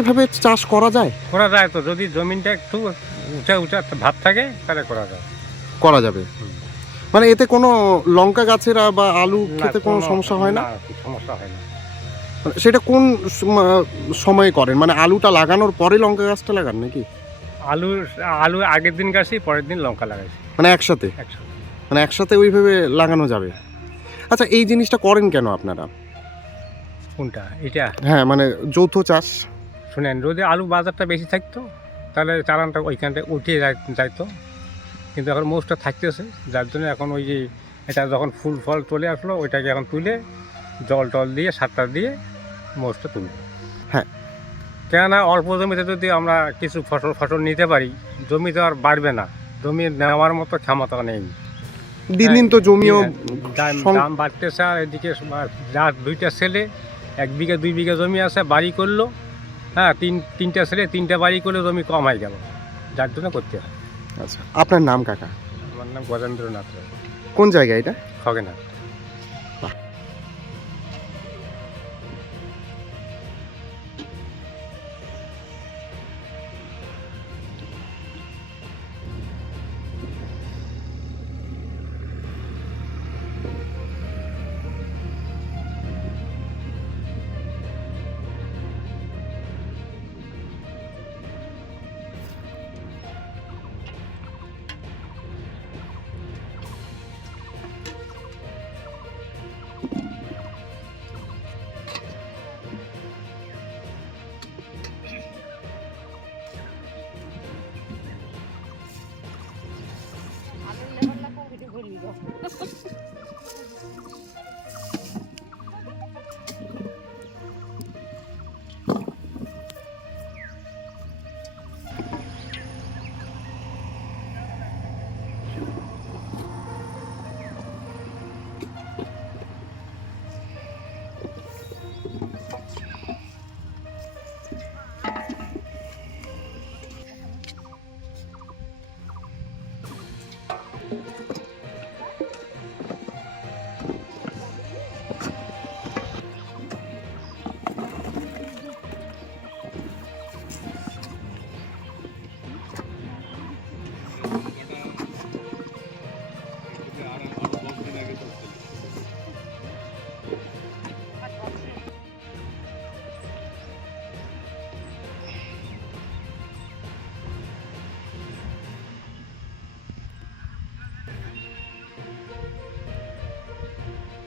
এইভাবে চাষ করা যায়? করা যায় তো যদি জমিনটা একটু উঁচা উঁচা ভাব থাকে তাহলে করা যায়। করা যাবে। মানে এতে কোনো লঙ্কা গাছেরা বা আলু খেতে কোনো সমস্যা হয় না? সমস্যা হয় না। মানে সেটা কোন সম- সময়ে করেন? মানে আলুটা লাগানোর পরে লঙ্কা গাছটা লাগান নাকি? আলু আলু আগের দিন গাছি পরের দিন লঙ্কা লাগাইছি। মানে একসাথে? একসাথে। মানে একসাথে ওইভাবে লাগানো যাবে? আচ্ছা এই জিনিসটা করেন কেন আপনারা? কোনটা? এটা? হ্যাঁ মানে যৌথ চাষ? শুনেন যদি আলু বাজারটা বেশি থাকতো তাহলে চালানটা ওইখানটা উঠিয়ে যাই- যাইতো। কিন্তু এখন মোষটা থাকতেছে যার জন্য এখন ওই যে এটা যখন ফুল ফল চলে আসলো ওইটাকে এখন তুলে জল টল দিয়ে সারটা দিয়ে মোষটা তুলবে। হ্যাঁ। কেননা অল্প জমিতে যদি আমরা কিছু ফসল ফসল নিতে পারি জমি তো আর বাড়বে না। জমি নেওয়ার মতো ক্ষমতা নেই। দিন দিন তো জমিও দাম দাম বাড়তেছে আর এদিকে যার দুইটা ছেলে এক বিঘা দুই বিঘা জমি আছে বাড়ি করল হ্যাঁ তিন তিনটা ছেলে তিনটা বাড়ি করলে জমি কম হয়ে গেল। যার জন্য করতে হয়। আচ্ছা আপনার নাম কাকা? আমার নাম গজেন্দ্রনাথ কোন জায়গা এটা? খগেনাথ। you Thank you.